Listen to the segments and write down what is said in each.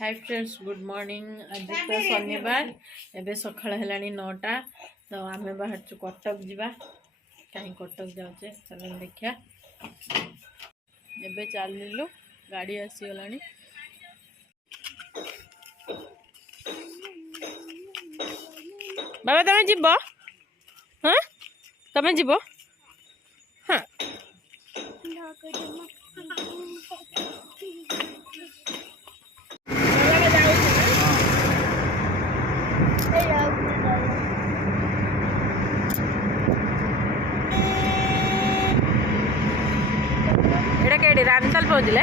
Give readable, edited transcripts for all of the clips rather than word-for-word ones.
Hi friends good morning. आज तो शनिवार एबे सकाळ हेलानी 9टा तो आमे बाहर चु कटक जीवा कहीं कटक जाउचे चलो देखिया। एबे चलिलु गाड़ी आसी गलानी। बाबा तमे जीबो हां तमे जीबो हां एड़ा केडी रामतल पहुंचले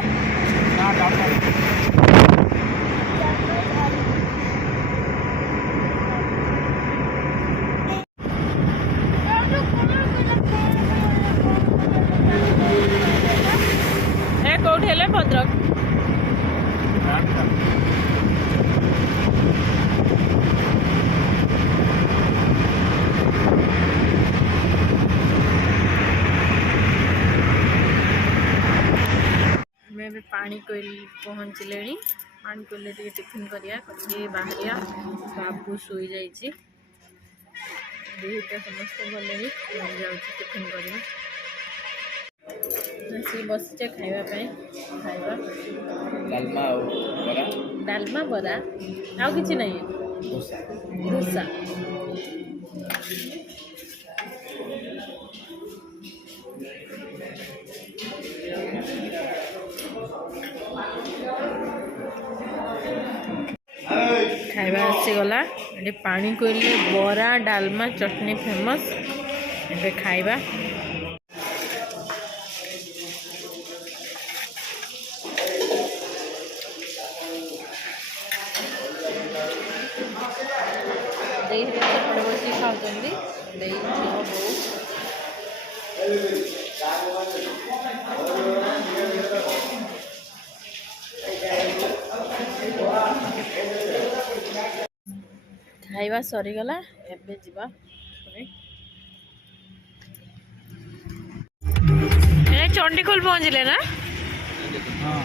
ए कोठी हेले भद्रक पानी कोइल पहुँचले पानी कोइल टिफिन करिया बाहरिया बाबू सोई जाइए समस्त गले टिफिन करिया बसचे खाइबा खाइबा डालमा बरा आउ किछि नहीं डोसा खाइबा आसीगला ये पानी कोइले बरा डालमा चटनी फेमस ये खाइबा पड़े बस खाऊ खाइबा सरीगला एबे जीवा ए चंडीखोल पहुंचले ना हां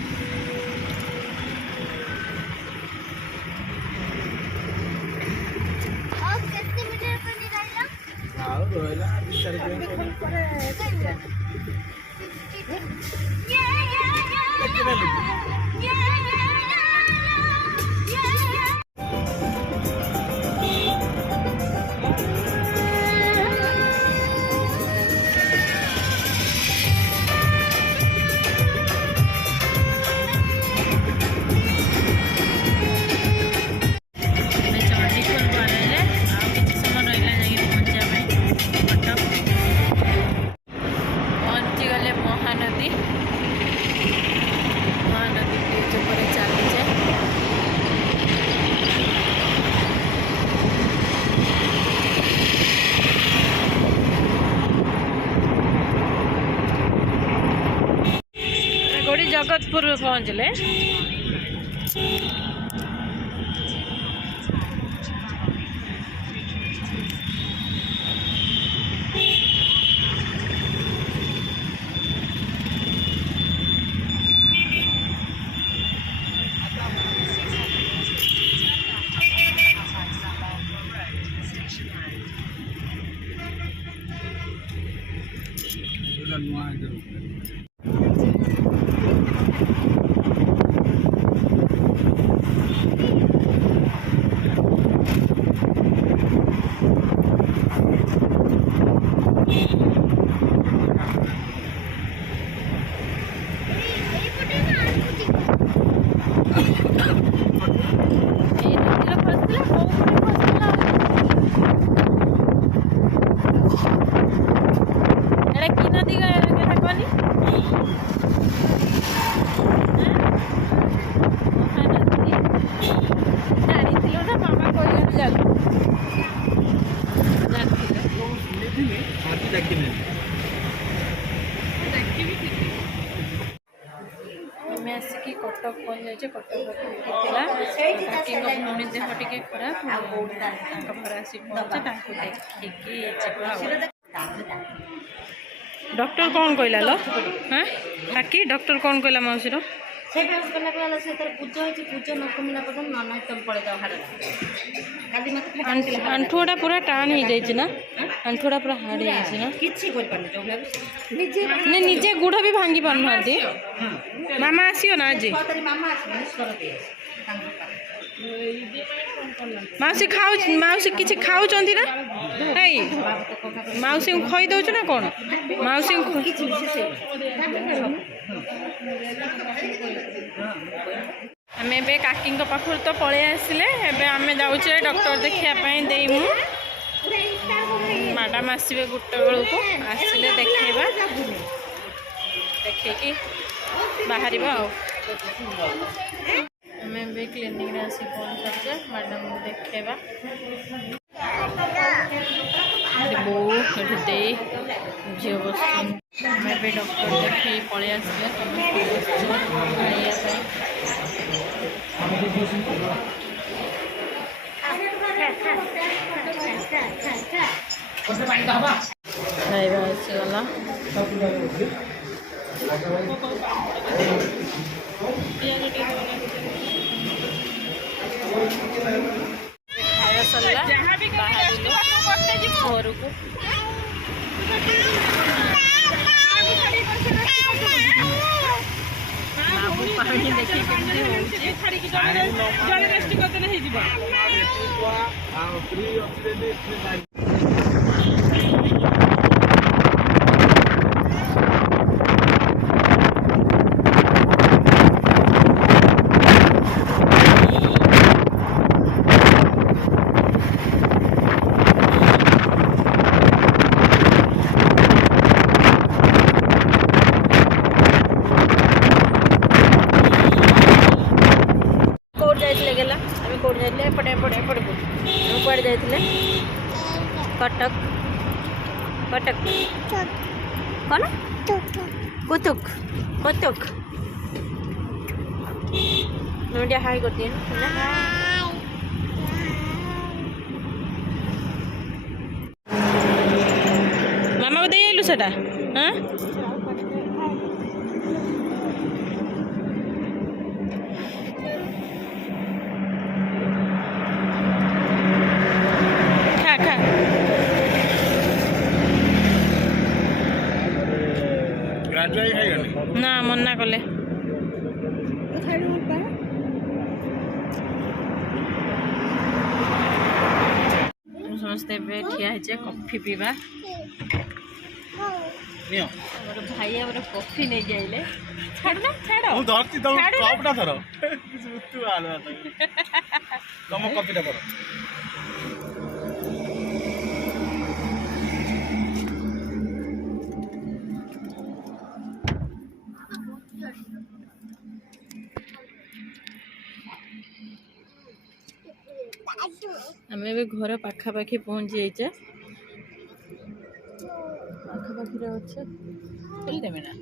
और कितने मीटर पर निकलला हां रोयला 20 किलोमीटर पर जगतपुर पहुँचले आसिकी कटक पहुँच जाए कटक भौणी देह टे खराब घर आस पहुँचे डॉक्टर कौन कहला लो हाँ बाकी डॉक्टर कौन कहला मौसी ସେଇଟା ଗଲା ପରେ ସେ ତାର ପୂଜା ହେଇଛି ପୂଜା ନ କମିଲା ପର୍ଯ୍ୟନ୍ତ ନନା ତମ ପଳେଇ ଯାଅ ହାଡ଼ କାଲି ମତେ ଆଣ୍ଠୁଟା ପୁରା ଟାଣ ହେଇଯାଇଛି ନା ଆଣ୍ଠୁଟା ପୁରା ହାର୍ଡ ହେଇଯାଇଛି ନା କିଛି କରିପାରୁନି ଯୋଉ ନିଜେ ନିଜେ ଗୁଡ଼ ବି ଭାଙ୍ଗି ପାରୁନାହାନ୍ତି ମାମା ଆସିବ ନା ଆଜି ମାମା ଆସିବ ନିଶ୍ଚୟ ଦେଇ ମାଉସୀ ମାଉସୀ କିଛି ଖାଉଛନ୍ତି ନା ଏଇ ମାଉସୀଙ୍କୁ ଖୋଇ ଦେଉଛୁ ନା କ'ଣ ମାଉସୀଙ୍କୁ କିଛି ଆମେ ଏବେ କାକିଙ୍କ ପାଖରୁ ତ ପଳେଇ ଆସିଲେ ଏବେ ଆମେ ଯାଉଛେ ଡକ୍ଟର ଦେଖିବା ପାଇଁ ଦେଇ ମୁଁ ମ୍ୟାଡ଼ାମ୍ ଆସିବେ 1 ବେଳକୁ ଆସିଲେ ଦେଖେଇବା ଦେଖେଇକି ବାହାରିବା ଆଉ ଆମେ ଏବେ କ୍ଲିନିକ୍ରେ ଆସି ପହଞ୍ଚୁଛେ ମ୍ୟାଡ଼ାମ୍କୁ ଦେଖେଇବା ବୋଉ ଏଠି ଦେଇ ଝିଅ ବସୁଛନ୍ତି ଆମେ ଏବେ ଡକ୍ଟର ଦେଖେଇ ପଳେଇ ଆସିଲେ ସମସ୍ତେ ବସୁଛୁ ଖାଇବା ପାଇଁ ଖାଇବା ଆସିଗଲା ଖାଇବା ସରିଲା ବାହାରିଲୁ ଘରକୁ ବାବୁ ପାଣି ଦେଖି କେମିତି କୁଆଡ଼େ ଯାଇଥିଲେ କଟକ କଟକ କ'ଣ କୁତୁକ କୁତୁକ ନୋଟିଆ ହାଇ କରିଦିଏ ମାମାକୁ ଦେଇ ଆଇଲୁ ସେଟା ହଁ ନା ମନା କଲେ ସମସ୍ତେ ଏବେ ଠିଆ ହେଇଛେ କଫି ପିଇବା ଆମର ଭାଇ ଆମର କଫି ନେଇକି ଆଇଲେ ଛାଡୁନା ଛାଡ ମୁଁ ଧରଛି ତମ କପଟା ଧର ତୁ ଆଲବା ତମ କଫିଟା ଧର ଆମେ ଏବେ ଘର ପାଖାପାଖି ପହଞ୍ଚି ଯାଇଛେ ପାଖାପାଖିରେ ଅଛେ ଖୋଲିଦେବେ ନା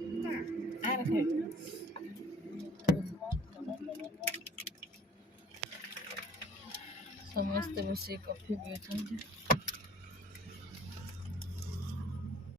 ସମସ୍ତେ ବସି କଫି ପିଉଛନ୍ତି